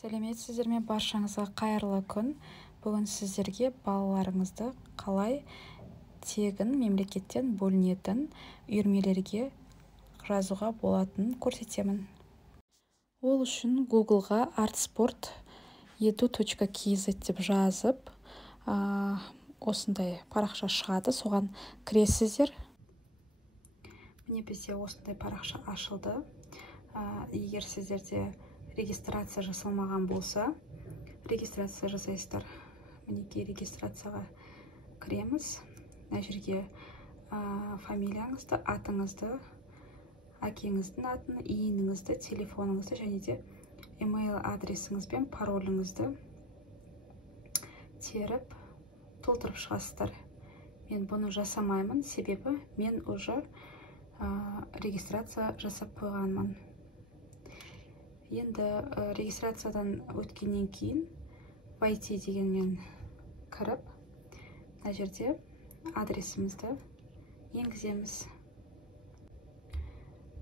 Сәлеметсіздер ме? Баршаңызға қайырлы күн. Бүгін сіздерге балаларыңызды қалай тегін мемлекеттен бөлінетін үйірмелерге жазуға болатынын көрсетемін. Ол үшін Google-ға artsport.edu.kz деп жазып, осындай парақша шығады, соған кіресіздер. Міне бізде осындай парақша ашылды. Егер сіздерде регистрация жасалмаған болса, регистрация жасайсыздар. Мінекей регистрацияға кіреміз. Мына жерге фамилияңызды, атыңызды, әкеңіздің атын, иініңізді, телефоныңызды және де емейл адресіңіз бен пароліңізді теріп толтырып шығасыздар. Мен бұны жасамаймын, себебі мен уже регистрация жасап қойғанмын. Енді регистрациядан өткеннен кейін войти дегенмен кіріп, мына жерде адресімізді енгіземіз.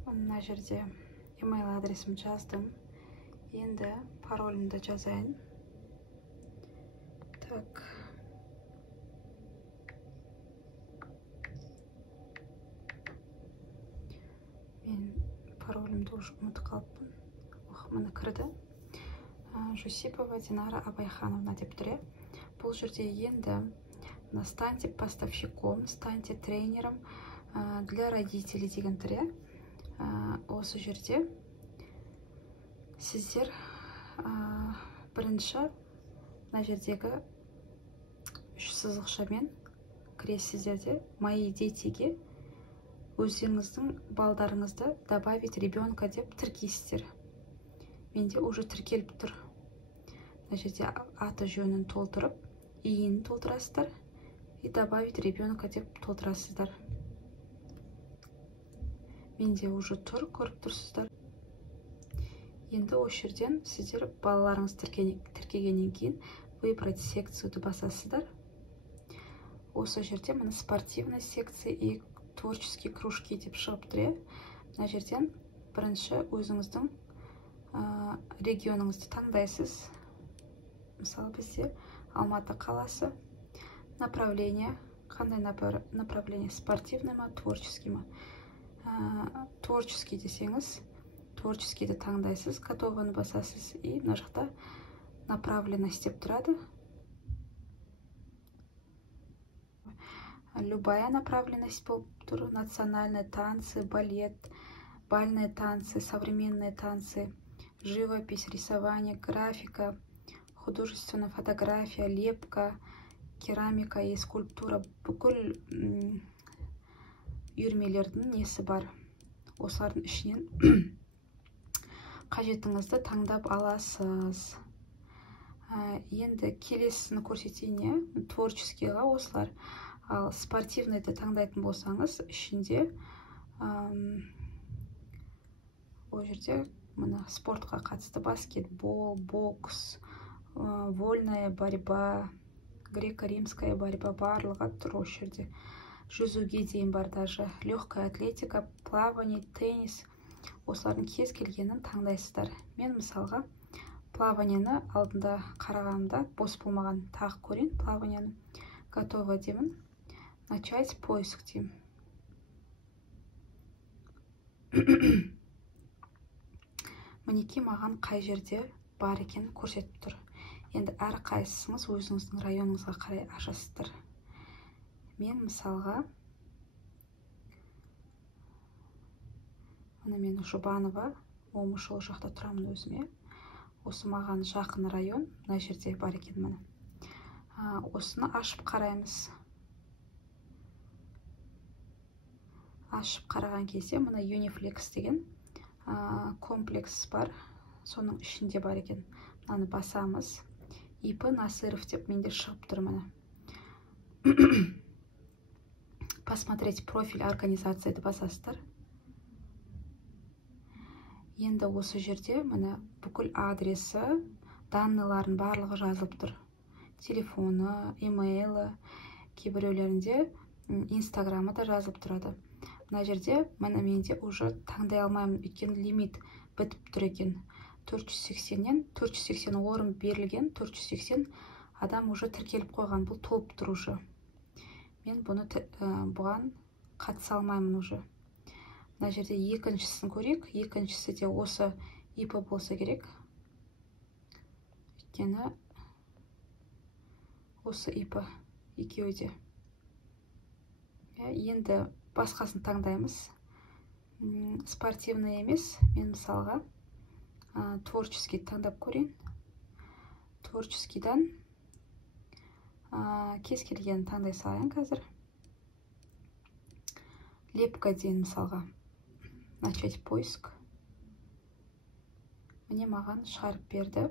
Мына жерде емейл адресімді жаздым. Енді паролімді жазайын. Так. Мен паролімді уже ұмытып қалыппын. Мына кірді. Жусипова Динара Абайхановна деп тұр. Бұл жерде енді станьте поставщиком, станьте тренером для родителей деген тұр. Осы жерде сіздер бірінші мына жердегі үш сызықшамен кіресіздер де мои детиге өздеріңіздің балдарыңызды добавить ребенка деп тіркейсіздер. Менде уже тіркеліп тұр. Мына жерде аты жөнін толтырып, иінін толтырасыздар и добавить ребенка деп толтырасыздар. Менде уже тұр, көріп тұрсыздар. Енді осы жерден сіздер балаларыңыз тіркегеннен кейін выбрать секцияды басасыздар. Осы жерде мына спортивный секция и творческие кружки деп шығып тұр. Мына жерден бірінші өзіңіздің регионыңызды таңдайсыз. Мысалы бізде Алматы қаласы. Направление, қандай направление, спортивный ма, творческий ма? Творческий десеңіз, творческийді таңдайсыз, готовыны басасыз и мына жақта направленность деп тұрады. Любая направленность болып тұр. Национальные танцы, балет, бальные танцы, современные танцы, живопись, рисование, графика, художественная фотография, лепка, керамика и скульптура. Бүкіл үйірмелердің несі бар. Осылардың ішінен қажетіңізді таңдап аласыз. Енді келесіні көрсетейін, творческийға осылар. Ал спортивныйды таңдайтын болсаңыз, ішінде ол жерде мына спортқа қатысты баскетбол, бокс, вольная борьба, греко-римская борьба барлығы тұр осы жерде. Жүзуге дейін бар даже. Легкая атлетика, плавание, теннис. Осылардың кез келгенін таңдайсыздар. Мен мысалға плаваниені алдында қарағанымда бос болмаған, тағы көрейін плаваниені. Готово деймін. Начать поиск деймін. Мінекей маған қай жерде бар екенін көрсетіп тұр. Енді әр қайсыңыз өзіңіздің районыңызға қарай ашасыздар. Мен мысалға мен Жұбанова, Момышұлы жақта тұрамын өзіме. Осы маған жақын район, мына жерде бар екен міне. Осыны ашып қараймыз. Ашып қараған кезде мына Uniflex деген комплекс бар. Соның ішінде бар екен. Мынаны басамыз. ИП Насыров деп менде шығып тұр міне. Посмотреть профиль организацияды басасыздар. Енді осы жерде міне бүкіл адресі, данныйларын барлығы жазылып тұр. Телефоны, емейлі, кейбіреулерінде инстаграмы да жазылып тұрады. Мына жерде міне менде уже таңдай алмаймын, өйткені лимит бітіп тұр екен. 480-нен 480 орын берілген, 480 адам уже тіркеліп қойған, бұл толып тұр уже. Мен бұған қатыса алмаймын уже. Мына жерде екіншісін көрейік. Екіншісі де осы ИП болса керек. Өйткені осы ИП екеуі де. Енді басқасын таңдаймыз. Спортивный емес. Мен мысалға творческий таңдап көрейін. Творческийдан кез келген таңдай салайын қазір. Лепка дейін мысалға. Начать поиск. Міне маған шығарып берді.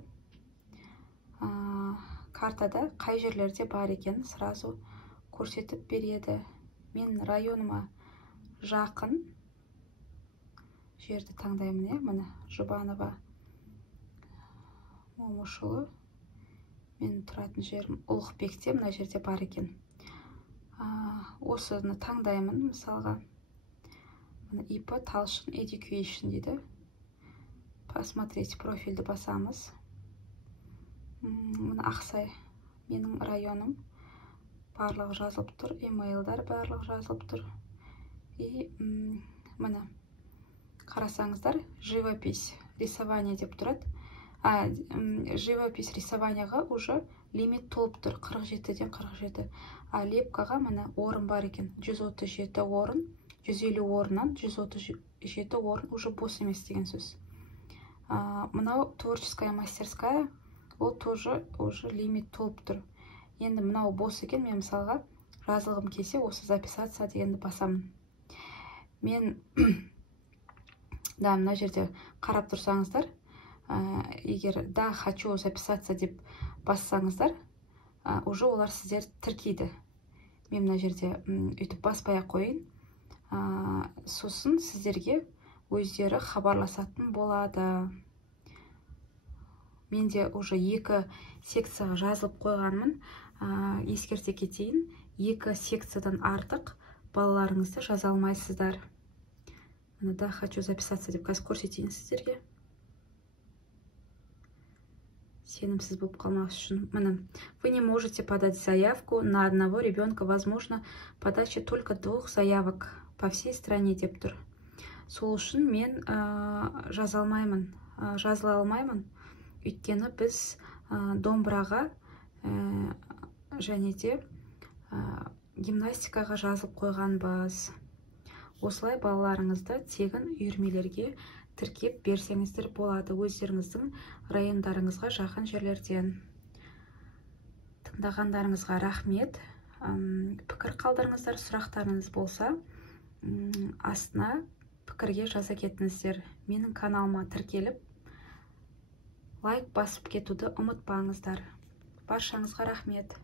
Картада қай жерлерде бар екен сразу көрсетіп береді. Мен районыма жақын жерді таңдаймын. Міне Жұбанова Момышұлы. Мен тұратын жерім Ұлықбекте, мына жерде бар екен. Осыны таңдаймын мысалға. ИП Талшын Education дейді. Посмотреть профильді басамыз. Мына Ақсай менің районым. Барлығы жазылып тұр. Емейлдар барлығы жазылып тұр. И мына қарасаңыздар, живопись, рисование деп тұрады. Живопись рисованияға уже лимит толып тұр. 47-ден 47. Лепкаға мына орын бар екен. 137 орын. 150 орыннан 137 орын уже бос емес деген сөз. Мынау творческая мастерская, ол тоже уже лимит толып тұр. Енді мынау бос екен, мен мысалға жазылғым келсе, осы записаться дегенді басамын. Мен мына жерде қарап тұрсаңыздар, егер да хочу записаться деп бассаңыздар, уже олар сіздер тіркейді. Мен мына жерде өйтіп баспай қойын. Сосын сіздерге өздері хабарласатын болады. Менде уже 2 секцияға жазылып қойғанмын. Ескерте кетейін, 2 секциядан артық балаларыңызды жаза алмайсыздар. Да, хочу записаться деп қазір көрсетейін сіздерге. Сенімсіз болып қалмас үшін. Вы не можете подать заявку на одного ребенка. Возможно, подача только 2 заявок по всей стране деп тұр. Сол үшін мен жазыла алмаймын. Өйткені біз домбыраға және де гимнастикаға жазып қойғанбыз. Осылай балаларыңызды тегін үйірмелерге тіркеп берсеңіздер болады, өздеріңіздің райондарыңызға жақын жерлерден. Тыңдағандарыңызға рахмет. Пікір қалдырыңыздар, сұрақтарыңыз болса, астына пікірге жаза кетіңіздер. Менің каналыма тіркеліп, лайк басып кетуді ұмытпаңыздар. Баршаңызға рахмет.